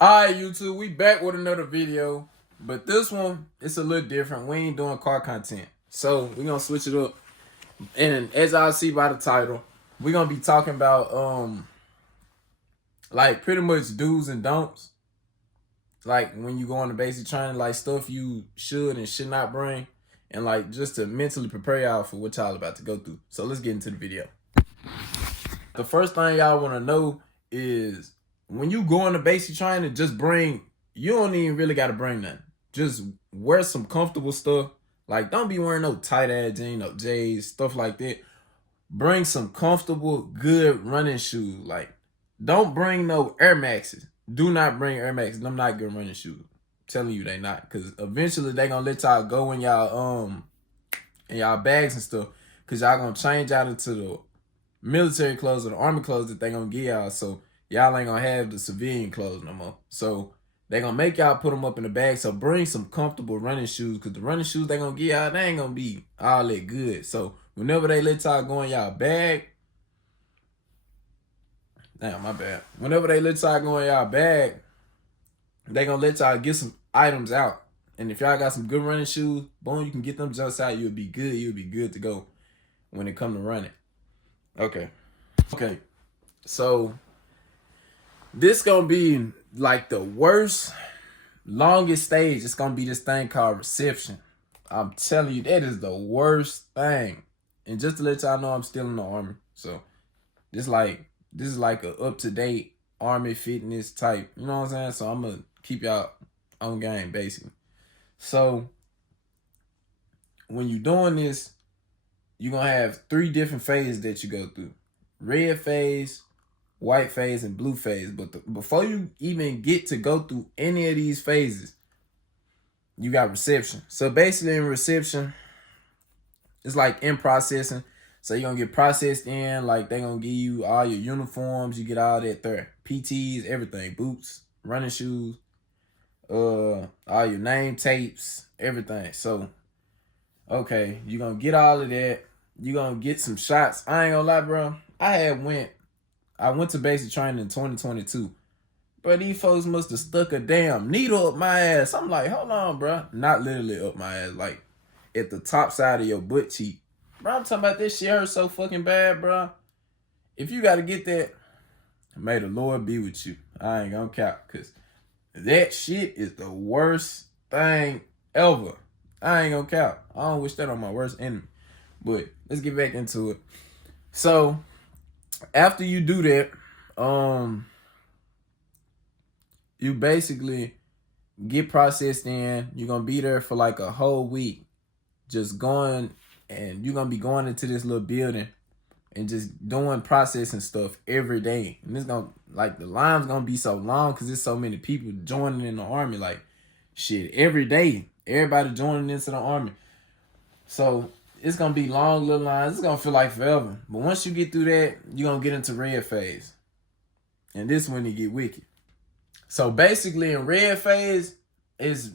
Alright, YouTube, we back with another video. But this one, it's a little different. We ain't doing car content. So we're gonna switch it up. And as y'all see by the title, we're gonna be talking about like pretty much do's and don'ts. Like when you go on the basic training, like stuff you should and should not bring. And like just to mentally prepare y'all for what y'all about to go through. So let's get into the video. The first thing y'all wanna know is when you go on the basic training, you don't even really gotta bring nothing. Just wear some comfortable stuff. Like don't be wearing no tight ass jeans, no J's, stuff like that. Bring some comfortable, good running shoes. Like don't bring no Air Maxes. Do not bring Air Maxes. Them not good running shoes. I'm telling you they not. Cause eventually they gonna let y'all go in y'all bags and stuff. Cause y'all gonna change out into the military clothes or the army clothes that they gonna give y'all. So y'all ain't gonna have the civilian clothes no more. So they gonna make y'all put them up in the bag. So bring some comfortable running shoes, because the running shoes they gonna give y'all, they ain't gonna be all that good. So whenever they let y'all go in y'all bag, damn, my bad. Whenever they let y'all go in y'all bag, they gonna let y'all get some items out. And if y'all got some good running shoes, boom, you can get them just out. You'll be good. You'll be good to go when it come to running. Okay. So this gonna be like the worst, longest stage. It's gonna be this thing called reception. I'm telling you, that is the worst thing. And just to let y'all know, I'm still in the army. So this is like a up-to-date army fitness type. You know what I'm saying? So I'm gonna keep y'all on game basically. So when you're doing this, you're gonna have 3 different phases that you go through: red phase, white phase, and blue phase. But before you even get to go through any of these phases, you got reception. So basically in reception, it's like in processing. So you're gonna get processed in, like they gonna give you all your uniforms, you get all that there. PTs, everything, boots, running shoes, all your name tapes, everything. So okay, you're gonna get all of that. You're gonna get some shots. I ain't gonna lie, bro. I went to basic training in 2022. But these folks must have stuck a damn needle up my ass. I'm like, hold on, bro. Not literally up my ass, like at the top side of your butt cheek. Bro, I'm talking about this shit hurt so fucking bad, bro. If you gotta get that, may the Lord be with you. I ain't gonna cap, because that shit is the worst thing ever. I ain't gonna cap. I don't wish that on my worst enemy. But let's get back into it. So after you do that, you basically get processed in. You're gonna be there for like a whole week, just going, and you're gonna be going into this little building and just doing processing stuff every day. And it's gonna, like, the line's gonna be so long because there's so many people joining in the army. Like shit, every day, everybody joining into the army. So it's gonna be long little lines. It's gonna feel like forever. But once you get through that, you're gonna get into red phase. And this when you get wicked. So basically in red phase, it's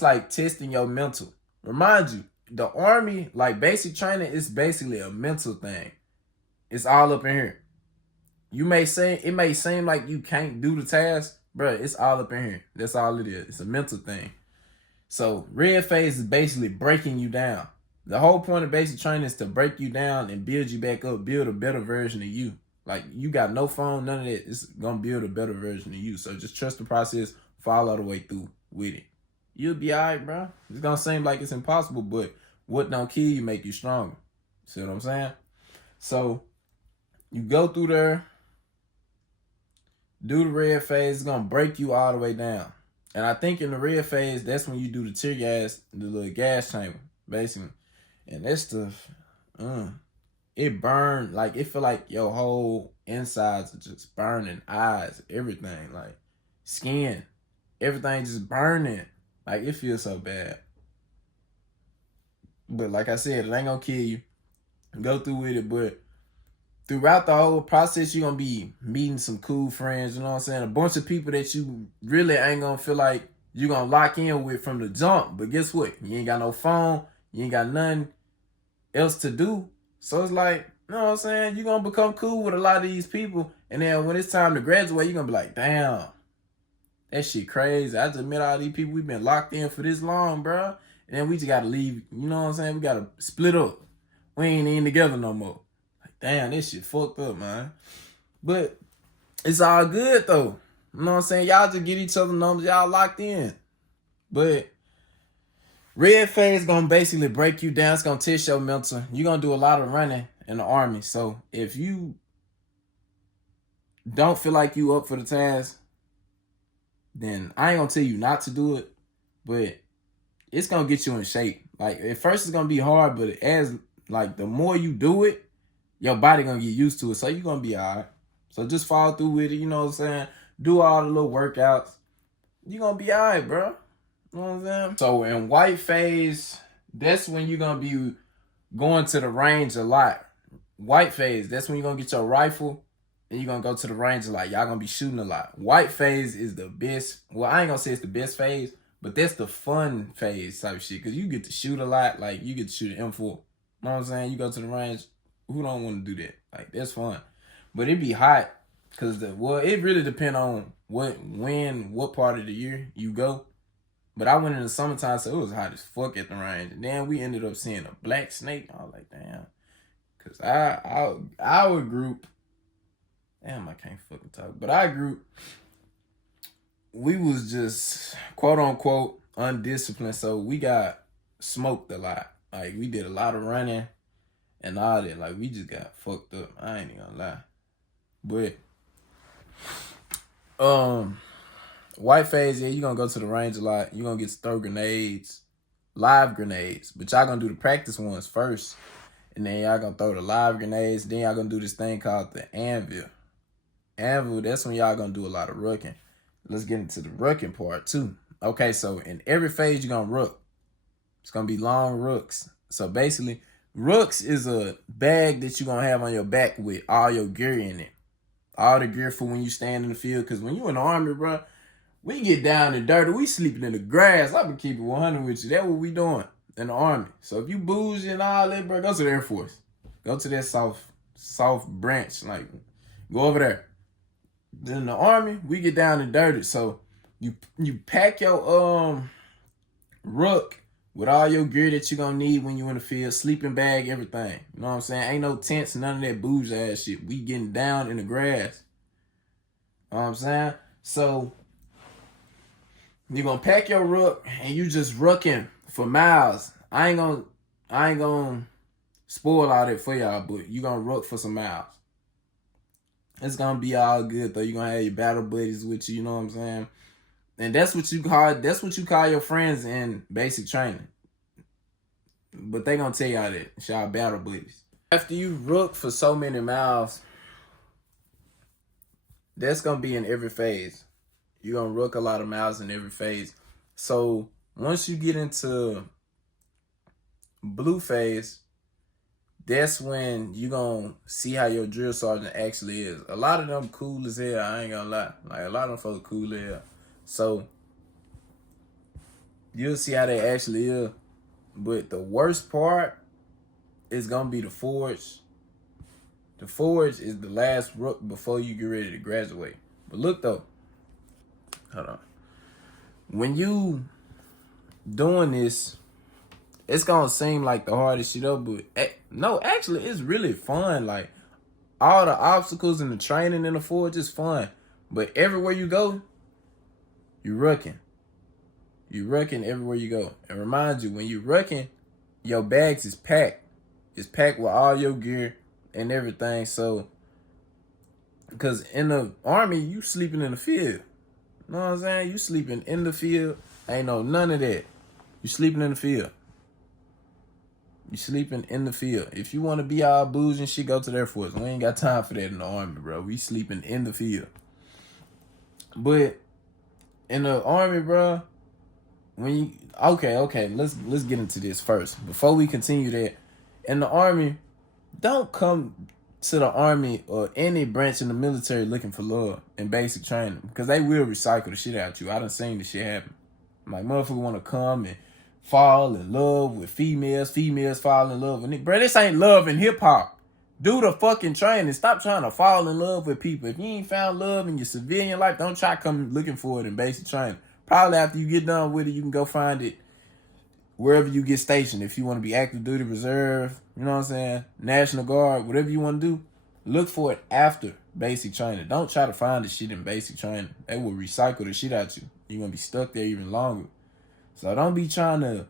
like testing your mental. Remind you, the army, like basic training, is basically a mental thing. It's all up in here. It may seem like you can't do the task, bro. It's all up in here. That's all it is. It's a mental thing. So red phase is basically breaking you down. The whole point of basic training is to break you down and build you back up, build a better version of you. Like, you got no phone, none of that. It's gonna build a better version of you. So just trust the process, follow the way through with it. You'll be all right, bro. It's gonna seem like it's impossible, but what don't kill you make you stronger. See what I'm saying? So you go through there, do the red phase. It's gonna break you all the way down. And I think in the red phase, that's when you do the tear gas, the little gas chamber, basically. And that stuff, it burned, like it feel like your whole insides are just burning, eyes, everything, like skin, everything just burning. Like it feels so bad. But like I said, it ain't gonna kill you. Go through with it, but throughout the whole process, you're gonna be meeting some cool friends, you know what I'm saying? A bunch of people that you really ain't gonna feel like you're gonna lock in with from the jump. But guess what? You ain't got no phone, you ain't got nothing else to do. So it's like, you know what I'm saying? You're gonna become cool with a lot of these people. And then when it's time to graduate, you're gonna be like, damn, That shit crazy. I just met all these people. We've been locked in for this long, bro. And then we just gotta leave. You know what I'm saying? We gotta split up. We ain't even together no more. Like, damn, this shit fucked up, man. But it's all good though. You know what I'm saying? Y'all just get each other numbers. Y'all locked in. But red phase gonna basically break you down. It's gonna test your mental. You're gonna do a lot of running in the Army. So if you don't feel like you up for the task, then I ain't gonna tell you not to do it, but it's gonna get you in shape. Like at first it's gonna be hard, but as like the more you do it, your body gonna get used to it. So you're gonna be all right. So just follow through with it, you know what I'm saying? Do all the little workouts. You're gonna be all right, bro. You know what I'm saying? So in white phase, that's when you're gonna be going to the range a lot. White phase, that's when you're gonna get your rifle and you're gonna go to the range a lot. Y'all gonna be shooting a lot. White phase is the best. Well, I ain't gonna say it's the best phase, but that's the fun phase type of shit. Cause you get to shoot a lot. Like you get to shoot an M4. You know what I'm saying? You go to the range. Who don't want to do that? Like that's fun. But it be hot. Cause it really depend on what part of the year you go. But I went in the summertime, so it was hot as fuck at the range. And then we ended up seeing a black snake. I was like, damn. Cause our group, damn, I can't fucking talk. But our group, we was just quote unquote undisciplined. So we got smoked a lot. Like we did a lot of running and all that. Like we just got fucked up. I ain't even gonna lie. But white phase, yeah, you're gonna go to the range a lot. You're gonna get to throw grenades, live grenades. But y'all gonna do the practice ones first. And then y'all gonna throw the live grenades. Then y'all gonna do this thing called the anvil. Anvil, that's when y'all gonna do a lot of rucking. Let's get into the rucking part too. Okay, so in every phase you're gonna ruck. It's gonna be long rooks. So basically, rooks is a bag that you're gonna have on your back with all your gear in it. All the gear for when you stand in the field. Because when you in the Army, bro, we get down and dirty. We sleeping in the grass. I'm going to keep it 100 with you. That's what we doing in the Army. So if you bougie and all that, bro, go to the Air Force. Go to that soft branch. Like, go over there. Then in the Army, we get down and dirty. So you pack your ruck with all your gear that you're going to need when you in the field, sleeping bag, everything. You know what I'm saying? Ain't no tents, none of that bougie ass shit. We getting down in the grass. You know what I'm saying? So you're going to pack your ruck and you just rucking for miles. I ain't gonna spoil all that for y'all, but you going to ruck for some miles. It's going to be all good, though. You're going to have your battle buddies with you, you know what I'm saying? And that's what you call your friends in basic training. But they gonna tell y'all that. It's y'all battle buddies. After you rook for so many miles, that's gonna be in every phase. You're gonna rook a lot of miles in every phase. So once you get into blue phase, that's when you gonna see how your drill sergeant actually is. A lot of them cool as hell, I ain't gonna lie. Like a lot of them folks cool as hell. So you'll see how they actually is. But the worst part is gonna be the forge. The forge is the last rook before you get ready to graduate. But look though, hold on. When you doing this, it's gonna seem like the hardest shit up, but no, actually, it's really fun. Like all the obstacles and the training in the forge is fun. But everywhere you go, you're rucking. You rucking everywhere you go. And remind you, when you rucking, your bags is packed. It's packed with all your gear and everything. So, because in the Army, you sleeping in the field. You know what I'm saying? You sleeping in the field. Ain't no none of that. You sleeping in the field. You sleeping in the field. If you want to be all bougie and shit, go to the Air Force. We ain't got time for that in the Army, bro. We sleeping in the field. But in the Army, bro, when you okay, let's get into this first before we continue that. In the Army, don't come to the Army or any branch in the military looking for love and basic training, because they will recycle the shit out you. I done seen this shit happen. Like motherfucker want to come and fall in love with females fall in love with it. Bro, this ain't love in hip hop. Do the fucking training. Stop trying to fall in love with people. If you ain't found love in your civilian life, don't try come looking for it in basic training. Probably after you get done with it, you can go find it wherever you get stationed. If you want to be active duty reserve, you know what I'm saying, National Guard, whatever you want to do, look for it after basic training. Don't try to find the shit in basic training. They will recycle the shit out you. You're going to be stuck there even longer. So don't be trying to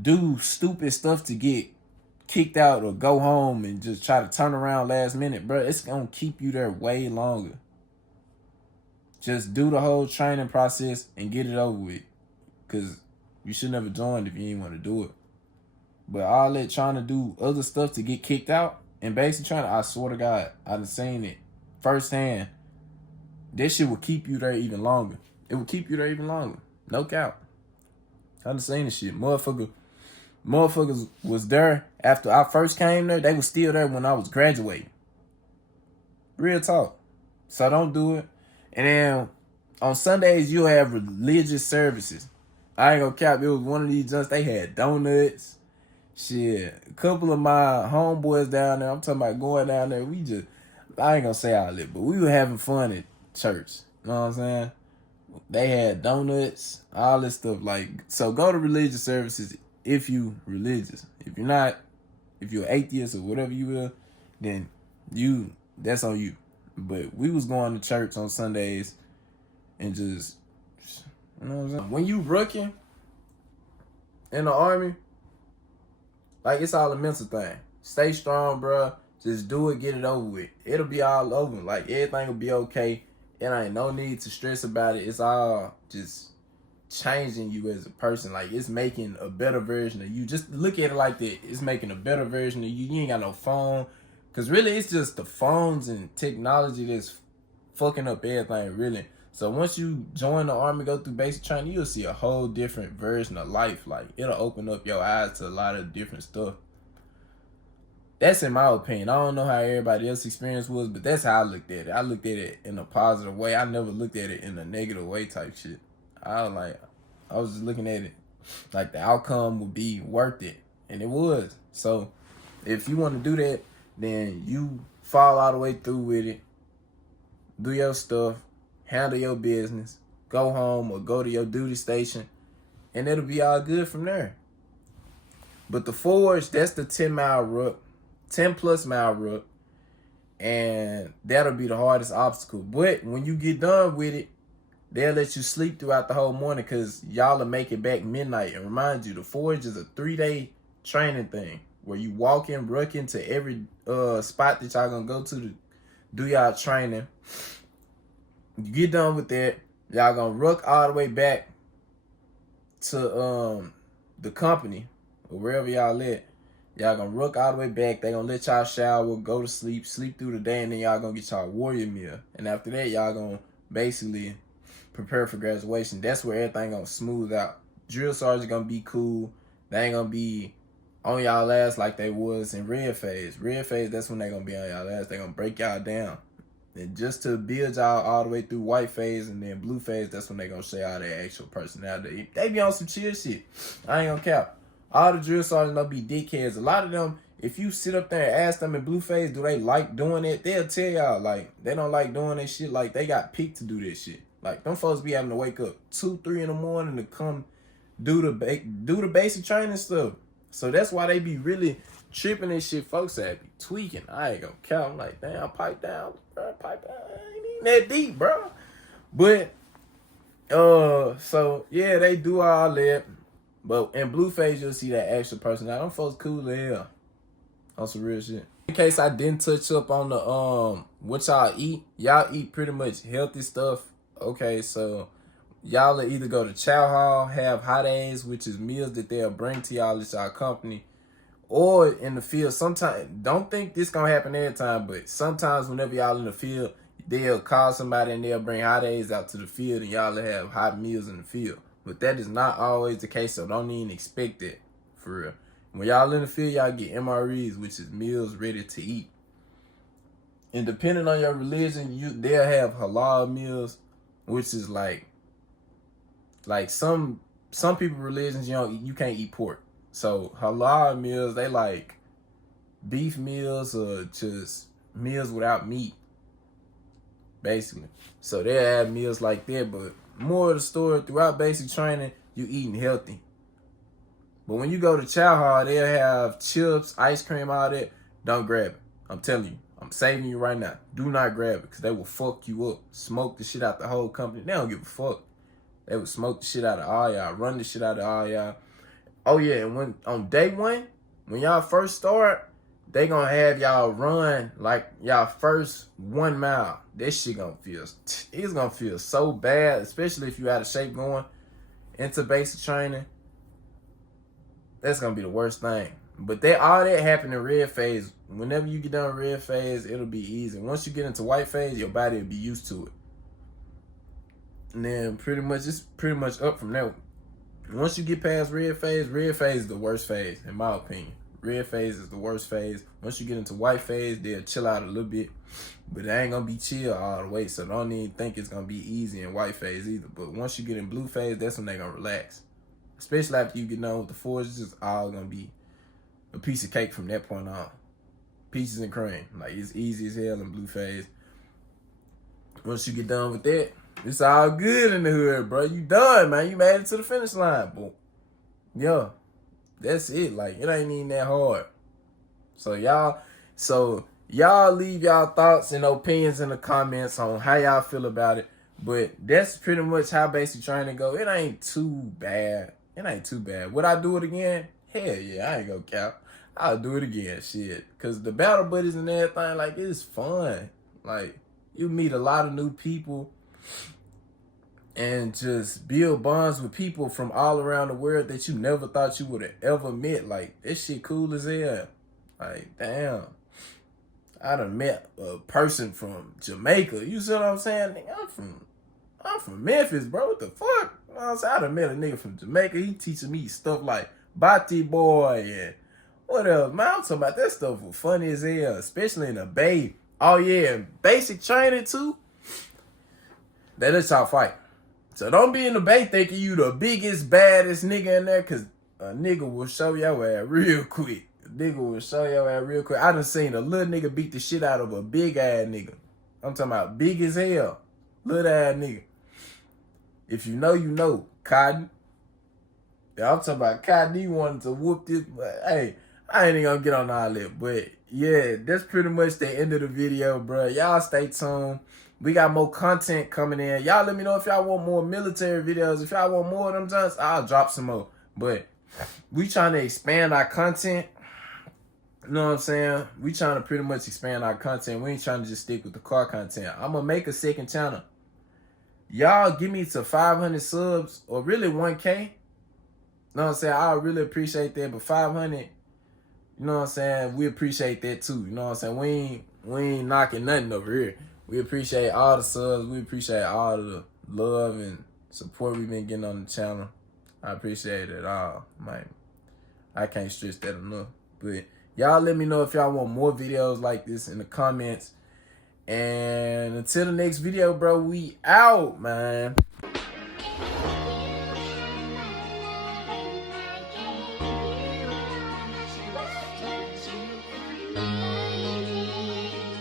do stupid stuff to get kicked out or go home and just try to turn around last minute, bro. It's going to keep you there way longer. Just do the whole training process and get it over with. Because you should never join if you ain't want to do it. But all that trying to do other stuff to get kicked out and basically trying to, I swear to God, I done seen it firsthand. This shit will keep you there even longer. It will keep you there even longer. No cap. I done seen this shit. Motherfuckers was there after I first came there. They was still there when I was graduating. Real talk. So don't do it. And then on Sundays, you'll have religious services. I ain't gonna cap. It was one of these junks. They had donuts. Shit. A couple of my homeboys down there, I'm talking about going down there. I ain't gonna say all that, but we were having fun at church. You know what I'm saying? They had donuts, all this stuff. Like, so go to religious services if you religious. If you're not, if you're atheist or whatever you will, then that's on you. But we was going to church on Sundays and just, you know what I'm saying? When you rookie in the Army, like, it's all a mental thing. Stay strong, bro. Just do it, get it over with. It'll be all over. Like, everything will be okay. It ain't no need to stress about it. It's all just changing you as a person. Like, it's making a better version of you. Just look at it like that. It's making a better version of you. You ain't got no phone. Because really, it's just the phones and technology that's fucking up everything, really. So once you join the Army, go through basic training, you'll see a whole different version of life. Like, it'll open up your eyes to a lot of different stuff. That's in my opinion. I don't know how everybody else's experience was, but that's how I looked at it. I looked at it in a positive way. I never looked at it in a negative way type shit. I was just looking at it like the outcome would be worth it. And it was. So if you want to do that, then you fall all the way through with it. Do your stuff. Handle your business. Go home or go to your duty station. And it'll be all good from there. But the Forge, that's the 10-mile route. 10 plus mile route. And that'll be the hardest obstacle. But when you get done with it, they'll let you sleep throughout the whole morning because y'all will make it back midnight. And remind you, the Forge is a 3-day training thing where you walk in, ruck into every spot that y'all gonna go to do y'all training. You get done with that, y'all gonna ruck all the way back to the company or wherever y'all at. Y'all gonna ruck all the way back. They gonna let y'all shower, go to sleep through the day, and then y'all gonna get y'all warrior meal. And after that, y'all gonna basically prepare for graduation. That's where everything gonna smooth out. Drill sergeant gonna be cool. They ain't gonna be on y'all ass like they was in red phase. Red phase, that's when they gonna be on y'all ass. They gonna break y'all down. And just to build y'all all the way through white phase and then blue phase, that's when they gonna show y'all their actual personality. They be on some chill shit. I ain't gonna cap. All the drill sergeants don't be dickheads. A lot of them, if you sit up there and ask them in blue phase, do they like doing it? They'll tell y'all, like, they don't like doing that shit. Like, they got picked to do this shit. Like, them folks be having to wake up 2, 3 in the morning to come do the basic training stuff. So that's why they be really tripping and shit. Folks that be tweaking. I ain't gonna count. I'm like, damn, pipe down, bro. Pipe down. I ain't even that deep, bro. But, so, yeah, they do all that. But in blue phase, you'll see that extra personality. Them folks cool as hell. On some real shit. In case I didn't touch up on the what y'all eat pretty much healthy stuff. Okay, so y'all will either go to chow hall, have hot eggs, which is meals that they'll bring to y'all at y'all company, or in the field. Sometimes, don't think this gonna happen every time, but sometimes whenever y'all in the field, they'll call somebody and they'll bring hot eggs out to the field and y'all will have hot meals in the field. But that is not always the case, so don't even expect it, for real. When y'all in the field, y'all get MREs, which is meals ready to eat. And depending on your religion, they'll have halal meals, which is like some people religions, you can't eat pork. So halal meals, they like beef meals or just meals without meat, basically. So they have meals like that, but more of the story, throughout basic training, you eating healthy. But when you go to chow hall, they'll have chips, ice cream, all that. Don't grab it. I'm telling you. I'm saving you right now. Do not grab it, because they will fuck you up. Smoke the shit out the whole company. They don't give a fuck. They will smoke the shit out of all y'all. Run the shit out of all y'all. Oh yeah, and when on day one, when y'all first start, they gonna have y'all run like y'all first 1 mile. This shit it's gonna feel so bad, especially if you out of shape going into basic training. That's gonna be the worst thing. But all that happened in red phase. Whenever you get done red phase, it'll be easy. Once you get into white phase, your body will be used to it. And then it's pretty much up from there. Once you get past red phase is the worst phase, in my opinion. Red phase is the worst phase. Once you get into white phase, they'll chill out a little bit. But it ain't gonna be chill all the way. So don't even think it's gonna be easy in white phase either. But once you get in blue phase, that's when they're gonna relax. Especially after you get done with the fours, it's just all gonna be a piece of cake from that point on. Peaches and cream. Like, it's easy as hell in blue phase. Once you get done with that, it's all good in the hood, bro. You done, man. You made it to the finish line, boy. Yeah. That's it. Like, it ain't even that hard. So y'all leave y'all thoughts and opinions in the comments on how y'all feel about it. But that's pretty much how basic training go. It ain't too bad. Would I do it again? Hell yeah, I ain't gonna cap. I'll do it again, shit. Cause the battle buddies and everything, like, it's fun. Like, you meet a lot of new people and just build bonds with people from all around the world that you never thought you would have ever met. Like, this shit cool as hell. Like, damn. I done met a person from Jamaica. You see what I'm saying? Nigga, I'm from Memphis, bro. What the fuck? You know what I'm saying? I done met a nigga from Jamaica. He teaching me stuff like Bati Boy and what else? Man, I'm talking about that stuff was funny as hell, especially in the Bay. Oh yeah, basic training too. They let y'all fight. So don't be in the Bay thinking you the biggest, baddest nigga in there, because a nigga will show your ass real quick. I done seen a little nigga beat the shit out of a big ass nigga. I'm talking about big as hell. Little ass nigga. If you know, you know. Cotton. Yeah, I'm talking about Cotton. He wanted to whoop this, but hey, I ain't even gonna get on all that. But yeah, that's pretty much the end of the video, bro. Y'all stay tuned. We got more content coming in. Y'all let me know if y'all want more military videos. If y'all want more of them jumps, I'll drop some more. But we trying to expand our content. You know what I'm saying? We trying to pretty much expand our content. We ain't trying to just stick with the car content. I'm going to make a second channel. Y'all give me to 500 subs or really 1K. You know what I'm saying? I really appreciate that. But 500, you know what I'm saying? We appreciate that too. You know what I'm saying? We ain't knocking nothing over here. We appreciate all the subs. We appreciate all the love and support we've been getting on the channel. I appreciate it all, man. I can't stress that enough. But y'all let me know if y'all want more videos like this in the comments. And until the next video, bro, we out, man.